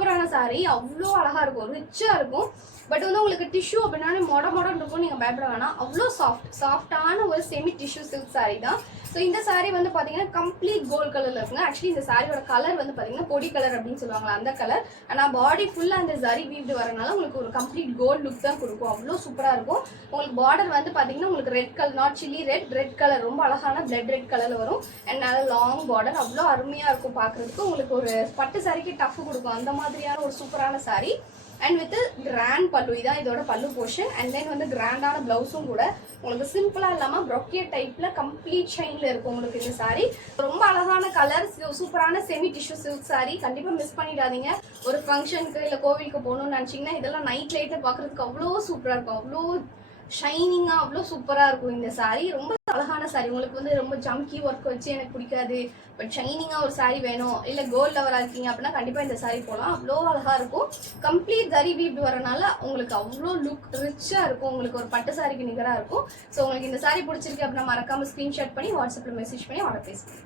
சூப்பரான saree. அவ்வளோ அழகா இருக்கும், ரிச்சா இருக்கும். பட் வந்து உங்களுக்கு டிஷ்யூ அப்படின்னாலே மொடன்னு இருக்கும், நீங்கள் பயப்பட வேணாம். அவ்வளோ சாஃப்டான ஒரு செமி டிஷ்யூ சில்க் saree தான். ஸோ இந்த saree வந்து பார்த்தீங்கன்னா கம்ப்ளீட் கோல்ட் கலரில் இருக்குங்க. ஆக்சுவலி இந்த சாரியோட கலர் வந்து பார்த்தீங்கன்னா பொடி கலர் அப்படின்னு சொல்லுவாங்களா, அந்த கலர். ஆனால் பாடி ஃபுல்லாக அந்த ஜரி வீவ்டு வரனால உங்களுக்கு ஒரு கம்ப்ளீட் கோல்ட் லுக் தான் கொடுக்கும். அவ்வளோ சூப்பராக இருக்கும். உங்களுக்கு பார்டர் வந்து பார்த்தீங்கன்னா உங்களுக்கு red colour, not chilli red colour, ரொம்ப அழகான பிளட் ரெட் கலரில் வரும். அண்ட் நல்ல லாங் பார்டர், அவ்வளோ அருமையாக இருக்கும் பார்க்குறதுக்கு. உங்களுக்கு ஒரு பட்டு சாரிக்கு டஃப் கொடுக்கும், அந்த மாதிரியான ஒரு சூப்பரான saree. அண்ட் வித் கிராண்ட் பல்லு, இதான் இதோட பல்லு போர்ஷன். அண்ட் தென் வந்து கிராண்டான பிளவுஸும் கூட உங்களுக்கு சிம்பிளாக இல்லாமல் ப்ரொக்கேட் டைப்பில் கம்ப்ளீட் ஷைனில் இருக்கும் உங்களுக்கு இந்த saree. ரொம்ப அழகான கலர், சூப்பரான செமி டிஷ்யூ சில்க் saree. கண்டிப்பாக மிஸ் பண்ணிடாதீங்க. ஒரு ஃபங்க்ஷனுக்கு இல்லை கோவிலுக்கு போகணும்னு நினச்சிங்கன்னா இதெல்லாம் நைட் லைட்டில் பார்க்குறதுக்கு அவ்வளோ சூப்பராக இருக்கும். அவ்வளோ ஷைனிங்காக அவ்வளோ சூப்பராக இருக்கும் இந்த saree. ரொம்ப அழகான saree. உங்களுக்கு வந்து ரொம்ப ஜம்கி ஒர்க் வச்சு எனக்கு பிடிக்காது, பட் ஷைனிங்காக ஒரு saree வேணும், இல்லை கோல்ட் லவராக இருக்கீங்க அப்படின்னா கண்டிப்பாக இந்த saree போகலாம். அவ்வளோ அழகாக இருக்கும். கம்ப்ளீட் ஜரி வீவ்டு வரனால உங்களுக்கு அவ்வளோ லுக் ரிச்சாக இருக்கும். உங்களுக்கு ஒரு பட்டு சாரிக்கு நிகராக இருக்கும். ஸோ உங்களுக்கு இந்த saree பிடிச்சிருக்கு அப்படின்னா மறக்காமல் ஸ்க்ரீன்ஷாட் பண்ணி வாட்ஸ்அப்பில் மெசேஜ் பண்ணி ஆர்டர் பேசுங்க.